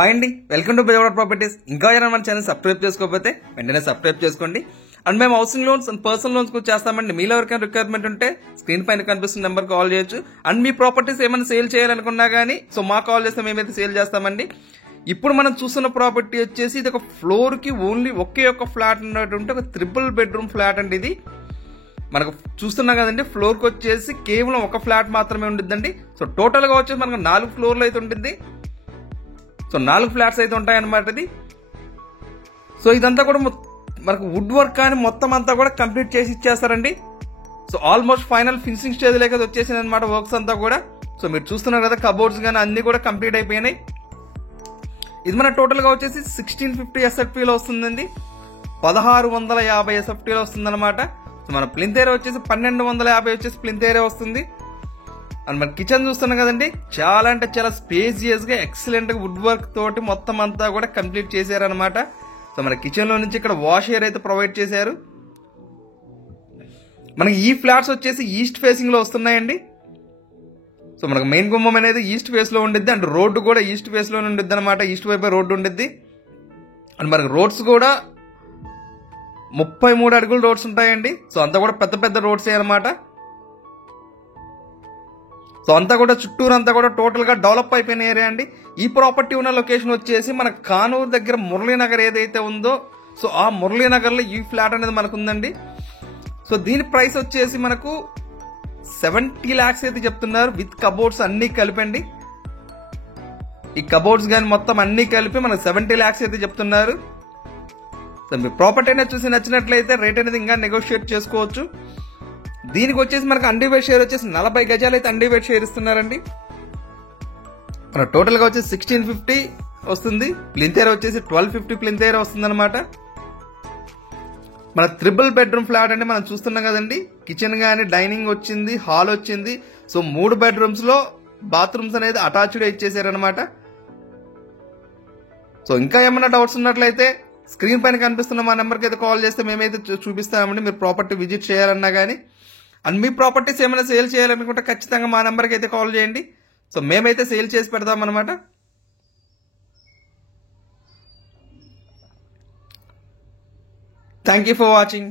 Hi అండి, welcome to Bezawada properties. ఇంకా ఎవరైనా మన ఛానల్ సబ్స్క్రైబ్ చేసుకోకపోతే వెంటనే సబ్స్క్రైబ్ చేసుకోండి. అండ్ మేము housing loans and personal loans కూడా చేస్తామండి. మీలో ఎవరికైనా రిక్వైర్మెంట్ ఉంటే స్క్రీన్ పైన కనిపిస్తున్న నెంబర్ కాల్ చేయొచ్చు. అండ్ మీ ప్రాపర్టీస్ ఏమైనా సేల్ చేయాలనుకున్నా కానీ మా కాల్ చేస్తే మేమైతే సేల్ చేస్తామండి. ఇప్పుడు మనం చూస్తున్న ప్రాపర్టీ వచ్చేసి ఇది ఒక ఫ్లోర్ కి ఓన్లీ ఒకే ఒక ఫ్లాట్ ఉన్నటువంటి ఒక 3 బెడ్రూమ్ ఫ్లాట్ అండి. ఇది మనకు చూస్తున్నాం కదండి, ఫ్లోర్ కి వచ్చేసి కేవలం ఒక ఫ్లాట్ మాత్రమే ఉంటుందండి. సో టోటల్ గా వచ్చేసి మనకు 4 ఫ్లోర్లు అయితే ఉంటుంది. సో 4 ఫ్లాట్స్ అయితే ఉంటాయన్నమాట ఇది. సో ఇదంతా కూడా మనకు వుడ్ వర్క్ కానీ మొత్తం అంతా కూడా కంప్లీట్ చేసి ఇచ్చేస్తారండి. So almost final finishing stage లేక వచ్చేసింది అనమాట వర్క్స్ అంతా కూడా. సో మీరు చూస్తున్నారు కదా, కబోర్డ్స్ కానీ అన్ని కూడా కంప్లీట్ అయిపోయినాయి. ఇది మన టోటల్ గా వచ్చేసి 1650 SFT లో వస్తుందండి. 1650 SFT లో వస్తుంది అనమాట. సో మన ప్లింత్ ఏరియా వచ్చేసి 1250 వచ్చేసి ప్లింత్ ఏరియా వస్తుంది. అండ్ మన కిచెన్ చూస్తున్నాం కదండి, చాలా అంటే చాలా స్పేసియస్ గా ఎక్సలెంట్ గా వుడ్ వర్క్ తోటి మొత్తం అంతా కూడా కంప్లీట్ చేశారనమాట. సో మన కిచెన్ లో నుంచి ఇక్కడ వాష్ ఏరియా అయితే ప్రొవైడ్ చేశారు. మనకి ఈ ఫ్లాట్స్ వచ్చేసి ఈస్ట్ ఫేసింగ్ లో వస్తున్నాయండి. సో మనకు మెయిన్ గుమ్మం అనేది ఈస్ట్ ఫేస్ లో ఉండిద్ది. అండ్ రోడ్డు కూడా ఈస్ట్ ఫేస్ లో ఉండిద్ది అనమాట. ఈస్ట్ వైపు రోడ్డు ఉండిద్ది. అండ్ మనకు రోడ్స్ కూడా 33 అడుగుల రోడ్స్ ఉంటాయండి. సో అంతా కూడా పెద్ద పెద్ద రోడ్స్ అనమాట. సో అంతా కూడా చుట్టూరు అంతా కూడా టోటల్ గా డెవలప్ అయిపోయిన ఏరియా అండి. ఈ ప్రాపర్టీ ఉన్న లొకేషన్ వచ్చేసి మన కానూరు దగ్గర మురళీనగర్ ఏదైతే ఉందో, సో ఆ మురళీనగర్ లో ఈ ఫ్లాట్ అనేది మనకు ఉందండి. సో దీని ప్రైస్ వచ్చేసి మనకు 70 lakhs అయితే చెప్తున్నారు, విత్ కబోర్డ్స్ అన్ని కలిపండి. ఈ కబోర్డ్స్ కానీ మొత్తం అన్ని కలిపి మనకు 70 lakhs అయితే చెప్తున్నారు. సో మీ ప్రాపర్టీ అనేది చూసి నచ్చినట్లయితే రేట్ అనేది ఇంకా నెగోషియేట్ చేసుకోవచ్చు. దీనికి వచ్చేసి మనకు అన్డివైడ్ షేర్ వచ్చేసి 40 గజాలు అయితే అన్డివైడ్ షేర్ ఇస్తున్నారండి. మన టోటల్ గా వచ్చేసి 1650 వస్తుంది. ప్లింత్ ఏరియా వచ్చేసి 1250 ప్లింత్ ఏరియా వస్తుంది అనమాట. మన 3 బెడ్రూమ్ ఫ్లాట్ అంటే మనం చూస్తున్నాం కదండి, కిచెన్ గానీ డైనింగ్ వచ్చింది, హాల్ వచ్చింది. సో 3 బెడ్రూమ్స్ లో బాత్రూమ్స్ అనేది అటాచ్డ్ ఇచ్చేసారనమాట. సో ఇంకా ఏమైనా డౌట్స్ ఉన్నట్లయితే స్క్రీన్ పైన కనిపిస్తున్న మా నెంబర్కి అయితే కాల్ చేస్తే మేమైతే చూపిస్తామండి. మీరు ప్రాపర్టీ విజిట్ చేయాలన్నా కానీ. అండ్ మీ ప్రాపర్టీస్ ఏమైనా సేల్ చేయాలనుకుంటే ఖచ్చితంగా మా నెంబర్కి అయితే కాల్ చేయండి. సో మేమైతే సేల్ చేసి పెడతాం అనమాట. Thank you for watching.